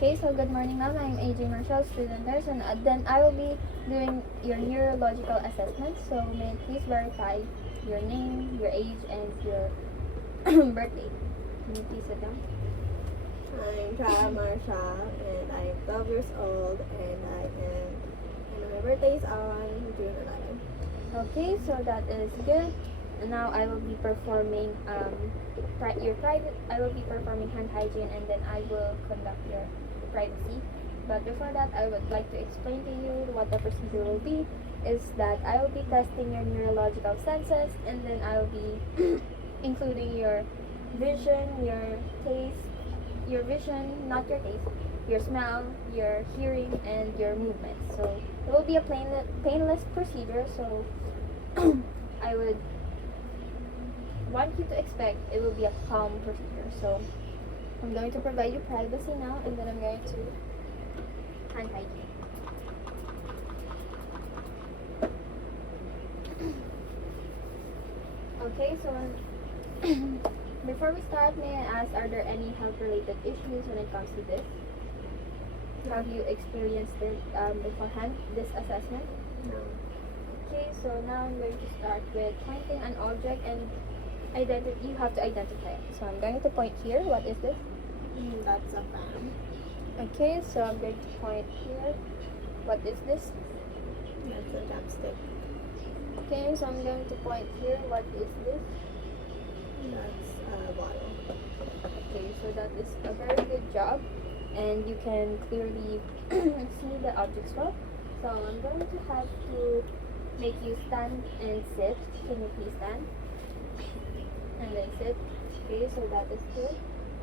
Okay, so good morning, ma'am. I'm AJ Marshall, student nurse, and then I will be doing your neurological assessment. So may I please verify your name, your age, and your birthday? Can you please sit down? I'm Tara Marsha and I'm 12 years old and my birthday is on June 11th. Okay, so that is good. And now I will be performing your private. I will be performing hand hygiene, and then I will conduct your privacy. But before that, I would like to explain to you what the procedure will be. Is that I will be testing your neurological senses, and then I will be including your vision, your taste, your vision, not your taste, your smell, your hearing, and your movement. So it will be a painless procedure. So I would want you to expect it will be a calm procedure. So I'm going to provide you privacy now, and then I'm going to hand hygiene. Okay, so before we start, may I ask, are there any health-related issues when it comes to this? Have you experienced it beforehand, this assessment? No. Okay, so now I'm going to start with pointing an object and you have to identify it. So I'm going to point here. What is this? That's a fan. Okay, so I'm going to point here. What is this? That's a chapstick. Okay, so I'm going to point here. What is this? That's a bottle. Okay, so that is a very good job, and you can clearly see the objects well. So I'm going to have to make you stand and sit. Can you please stand? And then sit. Okay, so that is good.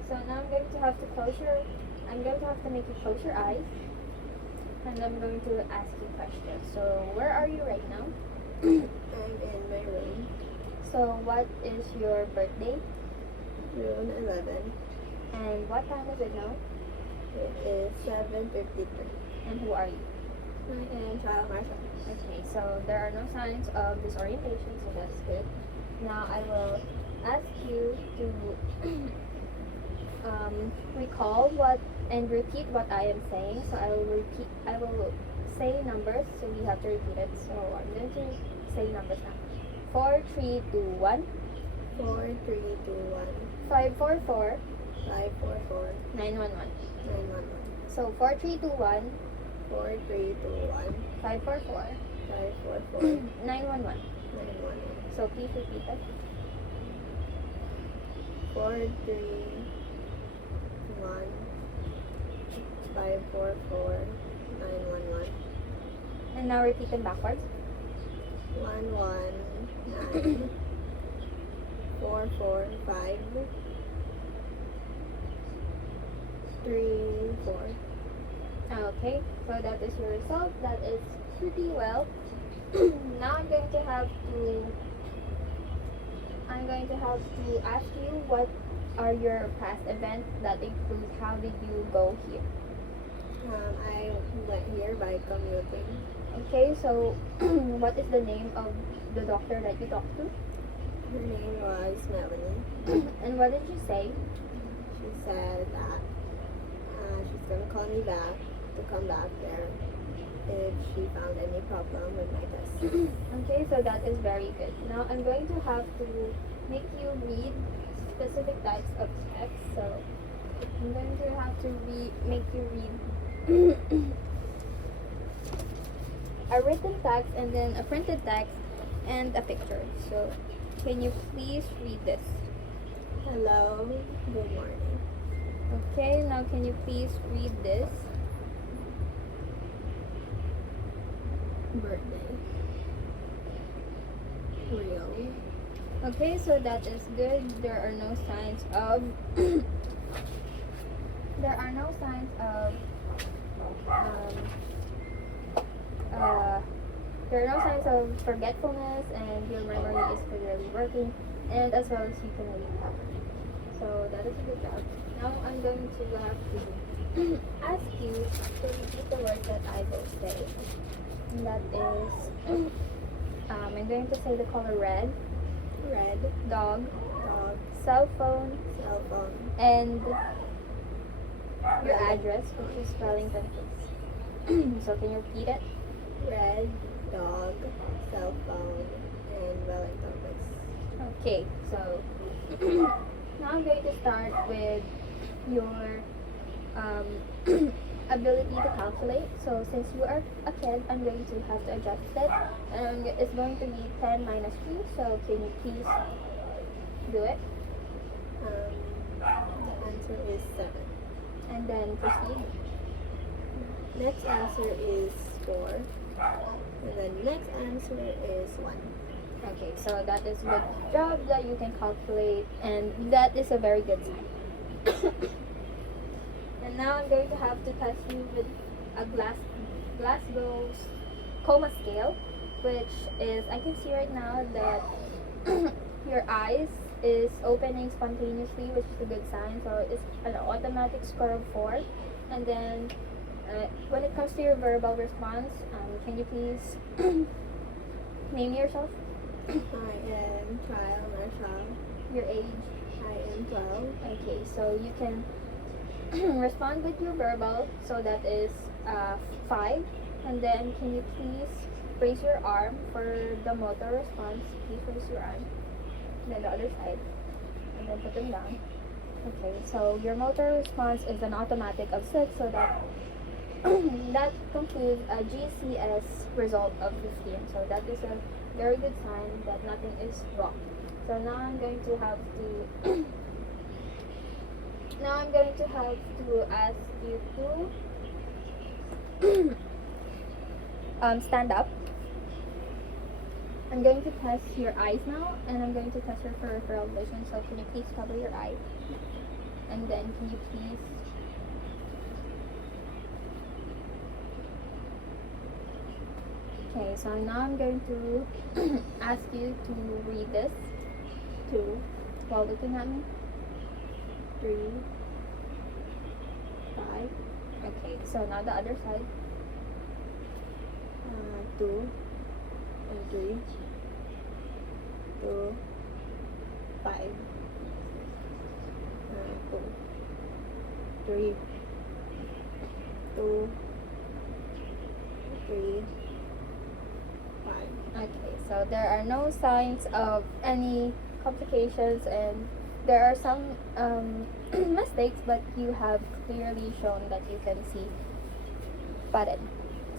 So now I'm going to have to make you close your eyes, and I'm going to ask you questions. So where are you right now? I'm in my room. So what is your birthday? June 11th. And what time is it now? It is 7:53. And who are you? I am Child Marsha. Okay, so there are no signs of disorientation, so that's good. Now I will ask you to recall what and repeat what I am saying. So I will say numbers, so you have to repeat it. So I'm going to say numbers now. 4, 3, 2, 1. 4, 3, 2, 1. 5, 4, 4. 5, 4, 4. 9, 1, 1. 9, 1, 1. So 4, 3, 2, 1. 4, 3, 2, 1. 5, 4, 4. 5, 4, 4. 9, 1, 1. 9, 1, 1. So please repeat it. 4, 3, 1. 5, 4, 4. 9, 1, 1. And now repeat them backwards. 1, 1, 9. 4, 4, 5. 3, 4. Okay, so that is your result. That is pretty well. Now I'm going to have to ask you what are your past events that include how did you go here. I went here by commuting. Okay, so what is the name of the doctor that you talked to? Her name was Melanie. And what did you say? She said that she's gonna call me back to come back there if she found any problem with my test. Okay, so that is very good. Now I'm going to have to make you read specific types of text. So I'm going to have to make you read a written text and then a printed text and a picture. So can you please read this? Hello, good morning. Okay, now can you please read this? Birthday. Real. Okay, so that is good. There are no signs of forgetfulness, and your memory is clearly working, and as well as you can read properly. So that is a good job. Now I'm going to have to ask you to repeat the words that I will say. And that is, I'm going to say the color red, Dog. cell phone, Cell phone. and your address, which is Wellington Place. So can you repeat it? Red Dog, cell phone, and Wellington Place. Okay, so now I'm going to start with your um, ability to calculate. So since you are a kid, I'm going to have to adjust it, and it's going to be 10 minus 3. So can you please do it? The answer is 7. And then proceed. Next answer is 4. And then next answer is 1. Okay, so that is good job that you can calculate, and that is a very good sign. And now I'm going to have to test you with a Glasgow's coma scale, which is, I can see right now that your eyes is opening spontaneously, which is a good sign. So it's an automatic score of 4. And then when it comes to your verbal response, can you please name yourself? I am Trial Marshall. Your age? I am 12. Okay, so you can respond with your verbal, so that is 5. And then can you please raise your arm for the motor response? Please raise your arm. And then the other side. And then put them down. Okay, so your motor response is an automatic of 6, so that that concludes a GCS result of 15. So that is a very good sign that nothing is wrong. So now I'm going to have to ask you to stand up. I'm going to test your eyes now, and I'm going to test your peripheral vision. So can you please cover your eyes? And then can you please Okay, so now I'm going to ask you to read this. 2 while looking at me. 3, 5. Okay, so now the other side. 2 and 3. 2, 5. 2, 3. 2, 3. Okay, so there are no signs of any complications, and there are some mistakes, but you have clearly shown that you can see button.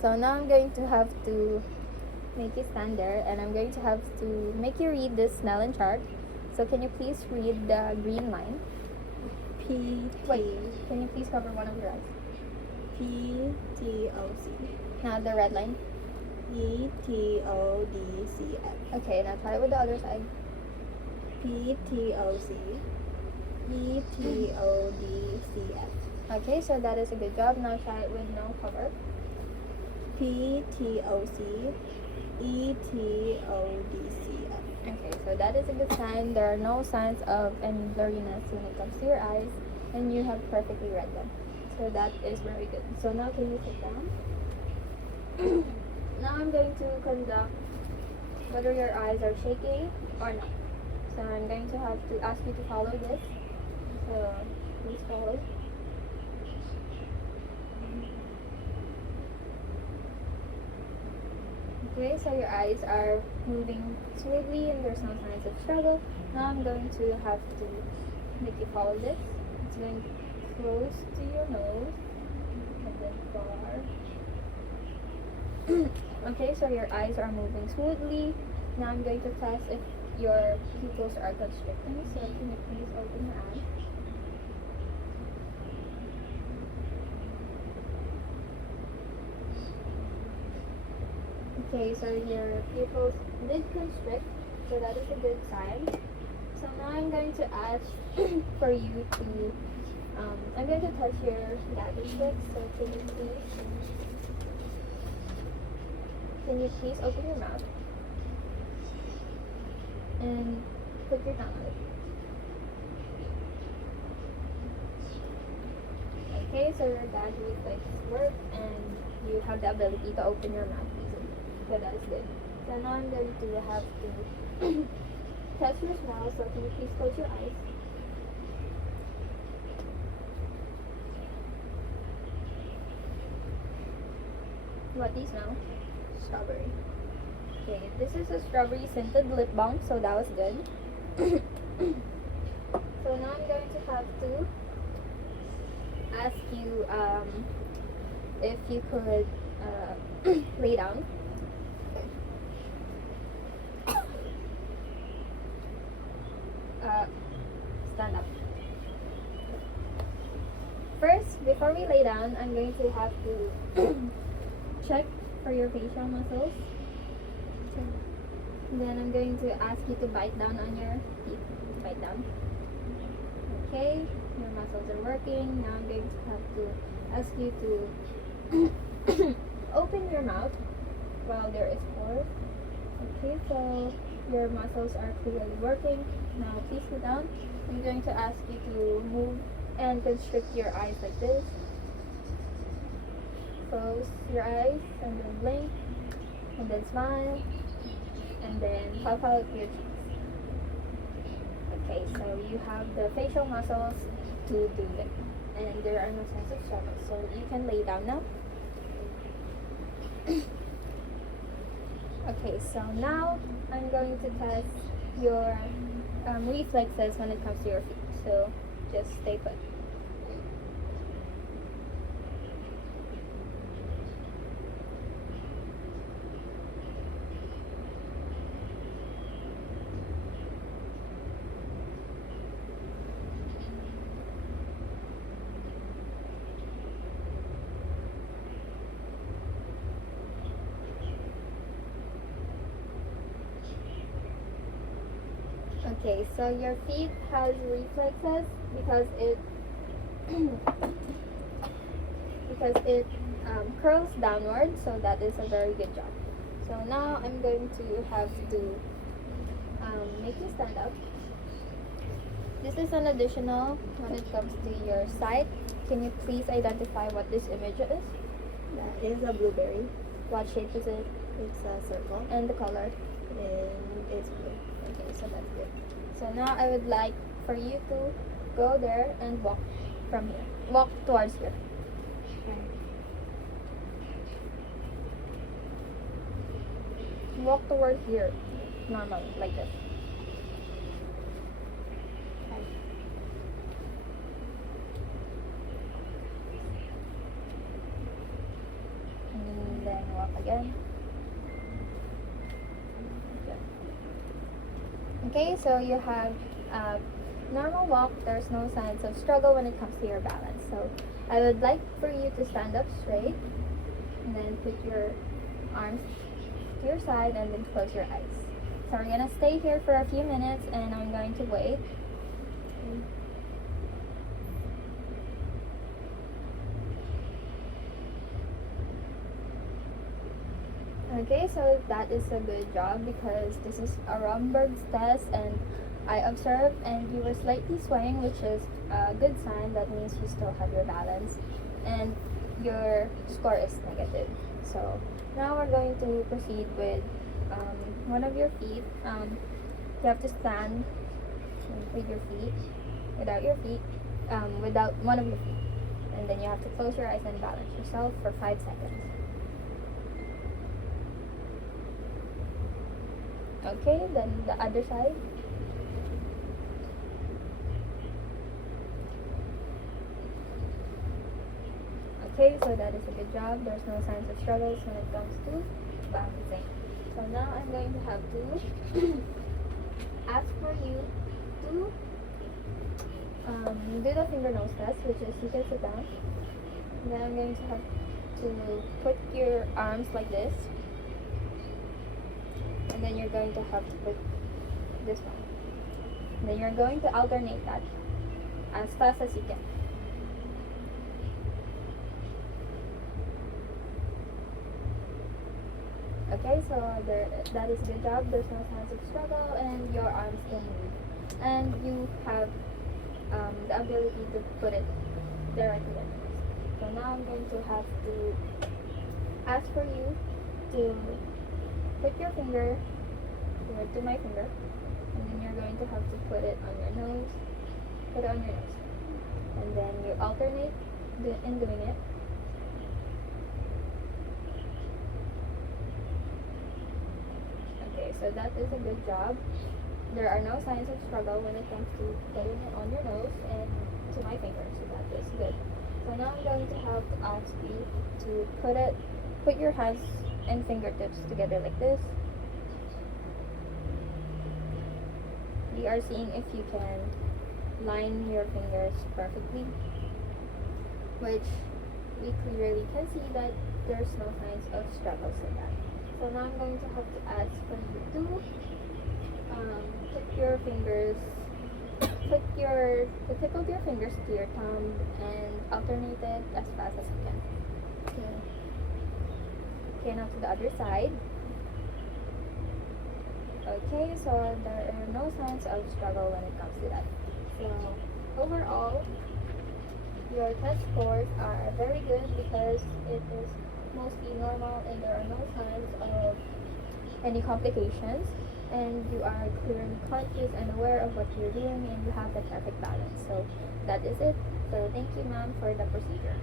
So now I'm going to have to make you stand there, and I'm going to have to make you read this Snellen chart. So can you please read the green line? Wait, can you please cover one of your eyes? PTOC. Now the red line. ETODCF. Okay, now try it with the other side. PTOC. ETODCF. Okay, so that is a good job. Now try it with no cover. PTOC. ETODCF. Okay, so that is a good sign. There are no signs of any blurriness when it comes to your eyes, and you have perfectly read them. So that is very good. So now can you sit down? Now I'm going to conduct whether your eyes are shaking or not. So I'm going to have to ask you to follow this. So please follow. Okay, so your eyes are moving smoothly and there's no signs of struggle. Now I'm going to have to make you follow this. It's going close to your nose and then far. Okay, so your eyes are moving smoothly. Now I'm going to test if your pupils are constricting. So can you please open your eyes? Okay, so your pupils did constrict, so that is a good sign. So now I'm going to ask for you to, I'm going to touch your gagging stick. So can you please open your mouth and put your tongue on it. Okay, so your gag reflex work and you have the ability to open your mouth easily. So that is good. So now I'm going to have to test your smell. So can you please close your eyes? What is now? Strawberry. Okay, this is a strawberry scented lip balm, so that was good. So now I'm going to have to ask you if you could lay down. Stand up. First, before we lay down, I'm going to have to check for your facial muscles. Then I'm going to ask you to bite down on your teeth. Bite down. Okay, your muscles are working. Now I'm going to have to ask you to open your mouth while there is pores. Okay, so your muscles are clearly working. Now please sit down. I'm going to ask you to move and constrict your eyes like this. Close your eyes and then blink and then smile and then puff out your cheeks. Okay, so you have the facial muscles to do it and there are no signs of struggle, so you can lay down now. Okay, so now I'm going to test your reflexes when it comes to your feet, so just stay put. Okay, so your feet has reflexes because it curls downward, so that is a very good job. So now I'm going to have to make you stand up. This is an additional when it comes to your sight. Can you please identify what this image is? That is a blueberry. What shape is it? It's a circle. And the color? And it's blue. Okay, so that's good. So now I would like for you to go there and walk from here. Walk towards here. Walk towards here. Normally, like this. And then walk again. Okay, so you have a normal walk. There's no signs of struggle when it comes to your balance. So I would like for you to stand up straight and then put your arms to your side and then close your eyes. So we're gonna stay here for a few minutes and I'm going to wait. Okay, so that is a good job because this is a Romberg's test and I observed and you were slightly swaying, which is a good sign. That means you still have your balance and your score is negative. So now we're going to proceed with one of your feet. You have to stand with your feet, without your feet, without one of your feet. And then you have to close your eyes and balance yourself for 5 seconds. Okay, then the other side. Okay, so that is a good job. There's no signs of struggles when it comes to balancing. So now I'm going to have to ask for you to do the finger nose test, which is you can sit down. And then I'm going to have to put your arms like this. And then you're going to have to put this one. And then you're going to alternate that as fast as you can. Okay, so that is a good job. There's no signs of struggle and your arms can move. And you have the ability to put it directly on your nose. So now I'm going to have to ask for you to put your finger here to my finger, and then you're going to have to put it on your nose, put it on your nose, and then you alternate in doing it. so that is a good job. There are no signs of struggle when it comes to putting it on your nose and to my fingers, so that is good. So now I'm going to have to ask you to put your hands and fingertips together like this. We are seeing if you can line your fingers perfectly, which we clearly can see that there's no signs of struggles in that. So now I'm going to have to ask for you to put your fingers, put the tip of your fingers to your thumb and alternate it as fast as you can. Okay, now to the other side. Okay, so there are no signs of struggle when it comes to that. So overall, your test scores are very good because it is mostly normal and there are no signs of any complications, and you are clearly conscious and aware of what you're doing and you have the perfect balance. So that is it. So thank you, ma'am, for the procedure.